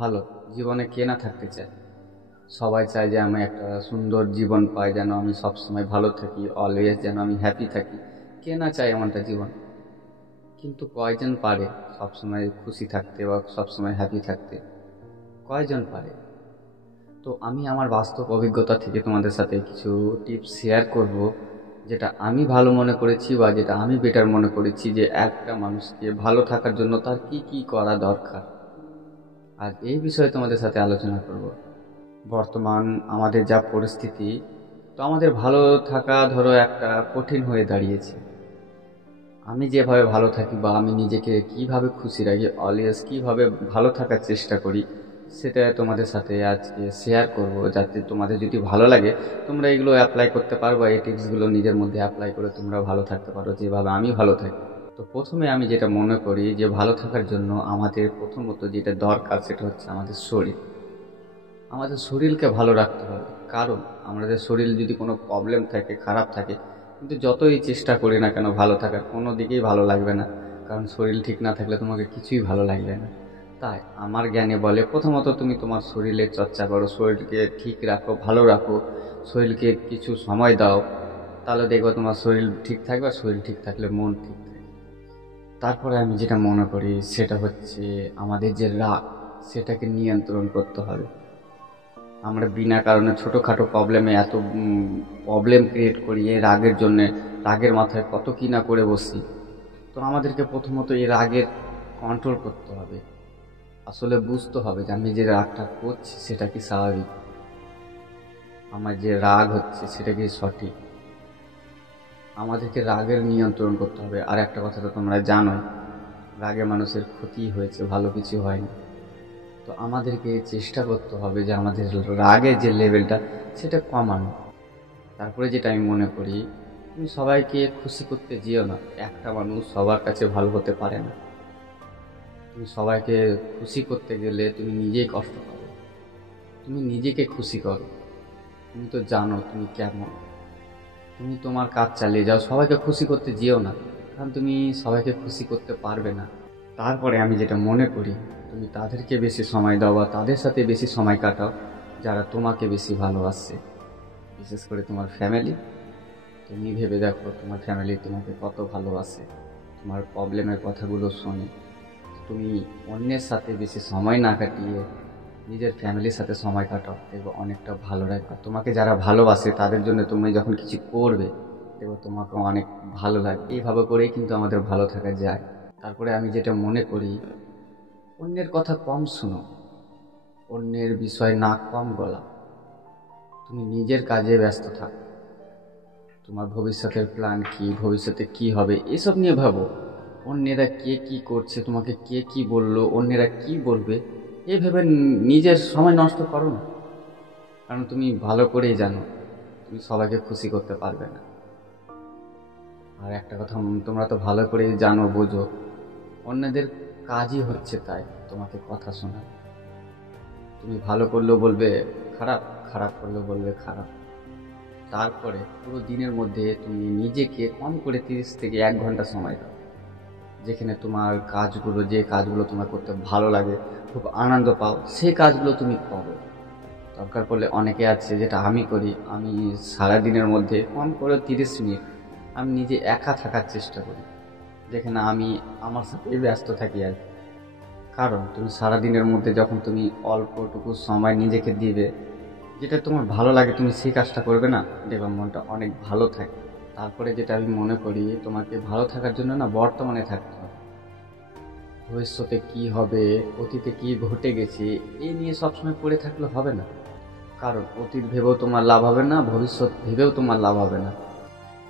ভালো। জীবনে কে না থাকতে চায়? সবাই চায় যে আমি একটা সুন্দর জীবন পাই, যেন আমি সবসময় ভালো থাকি, অলওয়েজ যেন আমি হ্যাপি থাকি। কে না চায় এমনটা জীবন? কিন্তু কয়জন পারে সবসময় খুশি থাকতে বা সবসময় হ্যাপি থাকতে? কয়জন পারে? তো আমি আমার বাস্তব অভিজ্ঞতা থেকে তোমাদের সাথে কিছু টিপস শেয়ার করব, যেটা আমি ভালো মনে করেছি বা যেটা আমি বেটার মনে করেছি যে একটা মানুষকে ভালো থাকার জন্য তার কি কি করা দরকার। আর এই বিষয়ে তোমাদের সাথে আলোচনা করব। বর্তমান আমাদের যা পরিস্থিতি, তো আমাদের ভালো থাকা ধরো একটা কঠিন হয়ে দাঁড়িয়েছে। আমি যেভাবে ভালো থাকি বা আমি নিজেকে কিভাবে খুশি রাখি, অলওয়েজ কিভাবে ভালো থাকার চেষ্টা করি, সেটা তোমাদের সাথে আজকে শেয়ার করব, যাতে তোমাদের যদি ভালো লাগে তোমরা এগুলো অ্যাপ্লাই করতে পারো বা এই টিপসগুলো নিজের মধ্যে অ্যাপ্লাই করে তোমরা ভালো থাকতে পারো যেভাবে আমি ভালো থাকি। তো প্রথমে আমি যেটা মনে করি যে ভালো থাকার জন্য আমাদের প্রথমত যেটা দরকার সেটা হচ্ছে আমাদের শরীর। আমাদের শরীরকে ভালো রাখতে হবে। কারণ আমাদের শরীর যদি কোনো প্রবলেম থাকে, খারাপ থাকে, কিন্তু যতই চেষ্টা করি না কেন ভালো থাকার, কোনো দিকেই ভালো লাগবে না। কারণ শরীর ঠিক না থাকলে তোমাকে কিছুই ভালো লাগবে না। তাই আমার জ্ঞানে বলে প্রথমত তুমি তোমার শরীরের চর্চা করো, শরীরকে ঠিক রাখো, ভালো রাখো, শরীরকে কিছু সময় দাও। তাহলে দেখবে তোমার শরীর ঠিক থাকবে, আর শরীর ঠিক থাকলে মন ঠিক থাকবে। তারপরে আমি যেটা মনে করি সেটা হচ্ছে আমাদের যে রাগ, সেটাকে নিয়ন্ত্রণ করতে হবে। আমরা বিনা কারণে ছোটোখাটো প্রবলেমে এত প্রবলেম ক্রিয়েট করি এই রাগের জন্যে। রাগের মাথায় কত কী না করে বসি। তো আমাদেরকে প্রথমত এই রাগের কন্ট্রোল করতে হবে। আসলে বুঝতে হবে যে আমি যে রাগটা করছি সেটা কি স্বাভাবিক, আমার যে রাগ হচ্ছে সেটা কি সঠিক। আমাদেরকে রাগের নিয়ন্ত্রণ করতে হবে। আর একটা কথা তো তোমরা জানোই, রাগে মানুষের ক্ষতি হয়েছে, ভালো কিছু হয়নি। তো আমাদেরকে চেষ্টা করতে হবে যে আমাদের রাগের যে লেভেলটা সেটা কমানো। তারপরে যেটা আমি মনে করি, তুমি সবাইকে খুশি করতে যেও না। একটা মানুষ সবার কাছে ভালো হতে পারে না। তুমি সবাইকে খুশি করতে গেলে তুমি নিজেই কষ্ট পাবে। তুমি নিজেকে খুশি করো। তুমি তো জানো তুমি কেমন। তুমি তোমার কাজ চালিয়ে যাও, সবাইকে খুশি করতে যেও না, কারণ তুমি সবাইকে খুশি করতে পারবে না। তারপরে আমি যেটা মনে করি, তুমি তাদেরকে বেশি সময় দাও বা তাদের সাথে বেশি সময় কাটাও যারা তোমাকে বেশি ভালোবাসে। বিশেষ করে তোমার ফ্যামিলি। তুমি ভেবে দেখো তোমার ফ্যামিলি তোমাকে কত ভালোবাসে, তোমার প্রবলেমের কথাগুলো শোনে। তুমি অন্যের সাথে বেশি সময় না কাটিয়ে নিজের ফ্যামিলির সাথে সময় কাটাও, দেখবো অনেকটা ভালো লাগবে। তোমাকে যারা ভালোবাসে তাদের জন্য তুমি যখন কিছু করবে, দেখবো তোমাকে অনেক ভালো লাগবে। এইভাবে করেই কিন্তু আমাদের ভালো থাকা যায়। তারপরে আমি যেটা মনে করি, অন্যের কথা কম শুনো, অন্যের বিষয় না কম গলা। তুমি নিজের কাজে ব্যস্ত থাকো। তোমার ভবিষ্যতের প্ল্যান কি, ভবিষ্যতে কি হবে, এসব নিয়ে ভাবো। অন্যেরা কে কি করছে, তোমাকে কে কি বললো, অন্যেরা কি বলবে, এই ভেবে নিজের সময় নষ্ট করো না। কারণ তুমি ভালো করেই জানো তুমি সবাইকে খুশি করতে পারবে না। আর একটা কথা তোমরা তো ভালো করেই জানো, বোঝো, অন্যদের কাজই হচ্ছে তাই তোমাকে কথা শোনা। তুমি ভালো করলেও বলবে খারাপ, খারাপ করলেও বলবে খারাপ। তারপরে পুরো দিনের মধ্যে তুমি নিজেকে কম করে 30 থেকে 1 ঘন্টা সময় দাও, যেখানে তোমার কাজগুলো, যে কাজগুলো তোমার করতে ভালো লাগে, খুব আনন্দ পাও, সেই কাজগুলো তুমি করো। দরকার পড়লে অনেকে আছে, যেটা আমি করি, আমি সারাদিনের মধ্যে কম করে 30 মিনিট আমি নিজে একা থাকার চেষ্টা করি, যেখানে আমি আমার সাথে ব্যস্ত থাকি আর কি। কারণ তুমি সারাদিনের মধ্যে যখন তুমি অল্পটুকু সময় নিজেকে দিবে, যেটা তোমার ভালো লাগে তুমি সেই কাজটা করবে না, দেখবে মনটা অনেক ভালো থাকে। তারপরে যেটা আমি মনে করি, তোমাকে ভালো থাকার জন্য না বর্তমানে থাকতে হবে। ভবিষ্যতে কি হবে, অতীতে কি ঘটে গেছে, এই নিয়ে সবসময় পড়ে থাকলে হবে না। কারণ অতীত ভেবেও তোমার লাভ হবে না, ভবিষ্যৎ ভেবেও তোমার লাভ হবে না।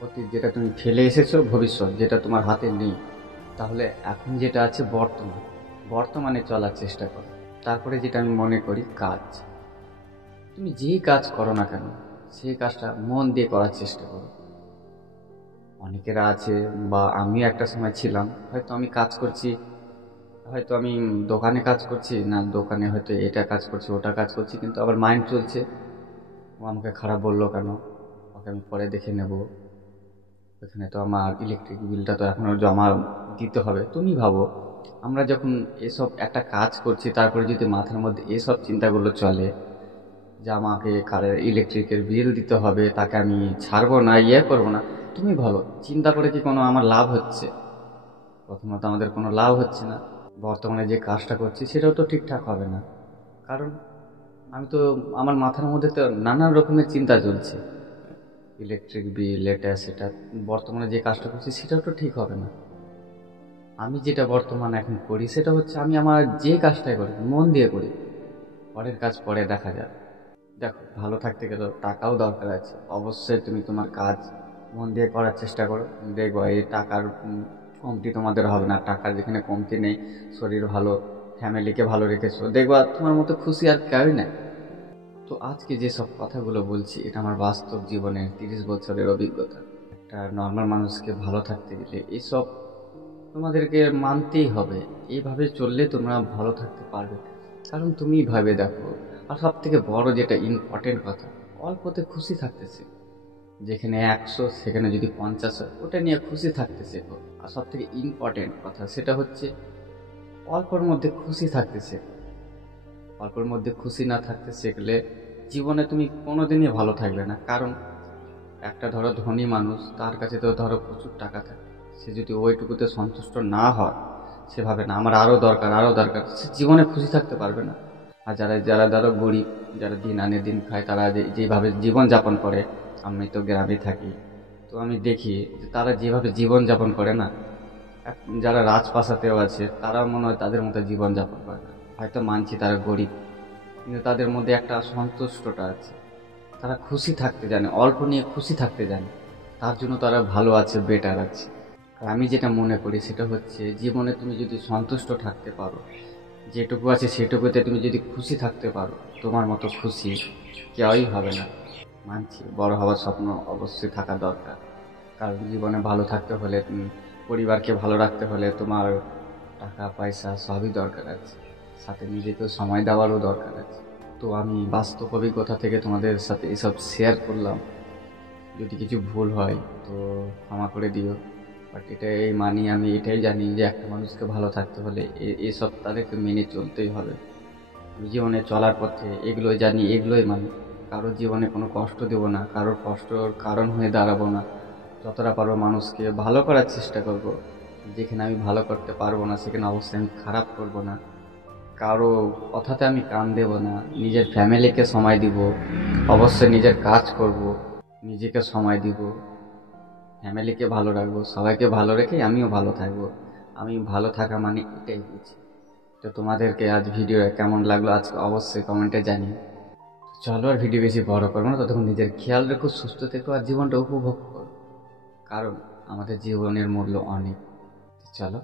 অতীত যেটা তুমি ফেলে এসেছো, ভবিষ্যৎ যেটা তোমার হাতে নেই। তাহলে এখন যেটা আছে বর্তমান, বর্তমানে চলার চেষ্টা করো। তারপরে যেটা আমি মনে করি, কাজ। তুমি যেই কাজ করো না কেন সেই কাজটা মন দিয়ে করার চেষ্টা করো। অনেকেরা আছে, বা আমিও একটা সময় ছিলাম, হয়তো আমি কাজ করছি, হয়তো আমি দোকানে কাজ করছি, না দোকানে হয়তো এটা কাজ করছি ওটা কাজ করছি, কিন্তু আবার মাইন্ড চলছে ও আমাকে খারাপ বললো কেন, ওকে আমি পরে দেখে নেব, ওখানে তো আমার ইলেকট্রিক বিলটা তো এখনও জমা দিতে হবে। তুমি ভাবো আমরা যখন এসব একটা কাজ করছি তারপরে যদি মাথার মধ্যে এসব চিন্তাগুলো চলে যে আমাকে ইলেকট্রিকের বিল দিতে হবে, তাকে আমি ছাড়বো না, করবো না, তুমি বলো চিন্তা করে কি কোনো আমার লাভ হচ্ছে? প্রথমত আমাদের কোনো লাভ হচ্ছে না। বর্তমানে যে কাজটা করছি সেটাও তো ঠিকঠাক হবে না, কারণ আমি তো আমার মাথার মধ্যে তো নানান রকমের চিন্তা চলছে। ইলেকট্রিক বিল, এটা সেটা, বর্তমানে যে কাজটা করছি সেটাও তো ঠিক হবে না। আমি যেটা বর্তমানে এখন করি সেটা হচ্ছে আমি আমার যে কাজটাই করি মন দিয়ে করি, পরের কাজ পরে দেখা যাবে। দেখো, ভালো থাকতে গেলে টাকাও দরকার আছে, অবশ্যই তুমি তোমার কাজ মন দিয়ে করার চেষ্টা করো। দেখবো এই টাকার কমতি তোমাদের হবে না। টাকার যেখানে কমতি নেই, শরীর ভালো, ফ্যামিলিকে ভালো রেখেছো, দেখবা তোমার মতো খুশি আর কেউই নাই। তো আজকে যেসব কথাগুলো বলছি এটা আমার বাস্তব জীবনের 30 বছরের অভিজ্ঞতা। একটা নর্মাল মানুষকে ভালো থাকতে গেলে এইসব তোমাদেরকে মানতেই হবে। এইভাবে চললে তোমরা ভালো থাকতে পারবে। কারণ তুমি ভাবে দেখো, আর সব থেকে বড় যেটা ইম্পর্টেন্ট কথা, অল্পতে খুশি থাকতেছে। যেখানে 100 সেখানে যদি 50 হয়, ওটা নিয়ে খুশি থাকতে শেখো। আর সব থেকে ইম্পর্টেন্ট কথা সেটা হচ্ছে অল্পর মধ্যে খুশি থাকতে শেখো। অল্পের মধ্যে খুশি না থাকতে শিখলে জীবনে তুমি কোনোদিনই ভালো থাকবে না। কারণ একটা ধরো ধনী মানুষ, তার কাছে তো ধরো প্রচুর টাকা থাকে, সে যদি ওইটুকুতে সন্তুষ্ট না হয়, সে ভাবে না আমার আরও দরকার আরও দরকার, সে জীবনে খুশি থাকতে পারবে না। আর যারা যারা ধরো গরিব, যারা দিন আনে দিন খায়, তারা যেভাবে জীবনযাপন করে, আমি তো গ্রামে থাকি, তো আমি দেখি যে তারা যেভাবে জীবনযাপন করে না, যারা রাজপ্রাসাদেও আছে তারা মনে হয় তাদের মতো জীবনযাপন করে না। হয়তো মানছি তারা গরিব, কিন্তু তাদের মধ্যে একটা সন্তুষ্টটা আছে। তারা খুশি থাকতে জানে, অল্প নিয়ে খুশি থাকতে জানে, তার জন্য তারা ভালো আছে, বেটার আছে। আর আমি যেটা মনে করি সেটা হচ্ছে জীবনে তুমি যদি সন্তুষ্ট থাকতে পারো, যেটুকু আছে সেটুকুতে তুমি যদি খুশি থাকতে পারো, তোমার মতো খুশি কেউই হবে না। মানছি বড় হওয়ার স্বপ্ন অবশ্যই থাকা দরকার, কারণ জীবনে ভালো থাকতে হলে, পরিবারকে ভালো রাখতে হলে তোমার টাকা পয়সা সবই দরকার আছে, সাথে নিজেকেও সময় দেওয়ারও দরকার আছে। তো আমি বাস্তব অভিজ্ঞতা থেকে তোমাদের সাথে এসব শেয়ার করলাম। যদি কিছু ভুল হয় তো ক্ষমা করে দিও। বাট এটাই মানি, আমি এটাই জানি যে একটা মানুষকে ভালো থাকতে হলে এসব তাদেরকে মেনে চলতেই হবে। আমি জীবনে চলার পথে এগুলোই জানি, এগুলোই মানি। কারোর জীবনে কোনো কষ্ট দেবো না, কারোর কষ্টর কারণ হয়ে দাঁড়াবো না। যতটা পারবো মানুষকে ভালো করার চেষ্টা করব। যেখানে আমি ভালো করতে পারবো না সেখানে অবশ্যই আমি খারাপ করব না। কারো কথাতে আমি কান দেব না। নিজের ফ্যামিলিকে সময় দিব, অবশ্যই নিজের কাজ করব, নিজেকে সময় দিব, ফ্যামিলিকে ভালো রাখবো, সবাইকে ভালো রেখে আমিও ভালো থাকবো। আমি ভালো থাকা মানে এটাই বুঝি। তো তোমাদেরকে আজ ভিডিও কেমন লাগলো আজকে অবশ্যই কমেন্টে জানিও। চলো আর ভিডিও বেশি বড় করবো না, ততক্ষণ নিজের খেয়াল রেখো, সুস্থ থেকো আর জীবনটা উপভোগ করো, কারণ আমাদের জীবনের মূল্য অনেক। চলো।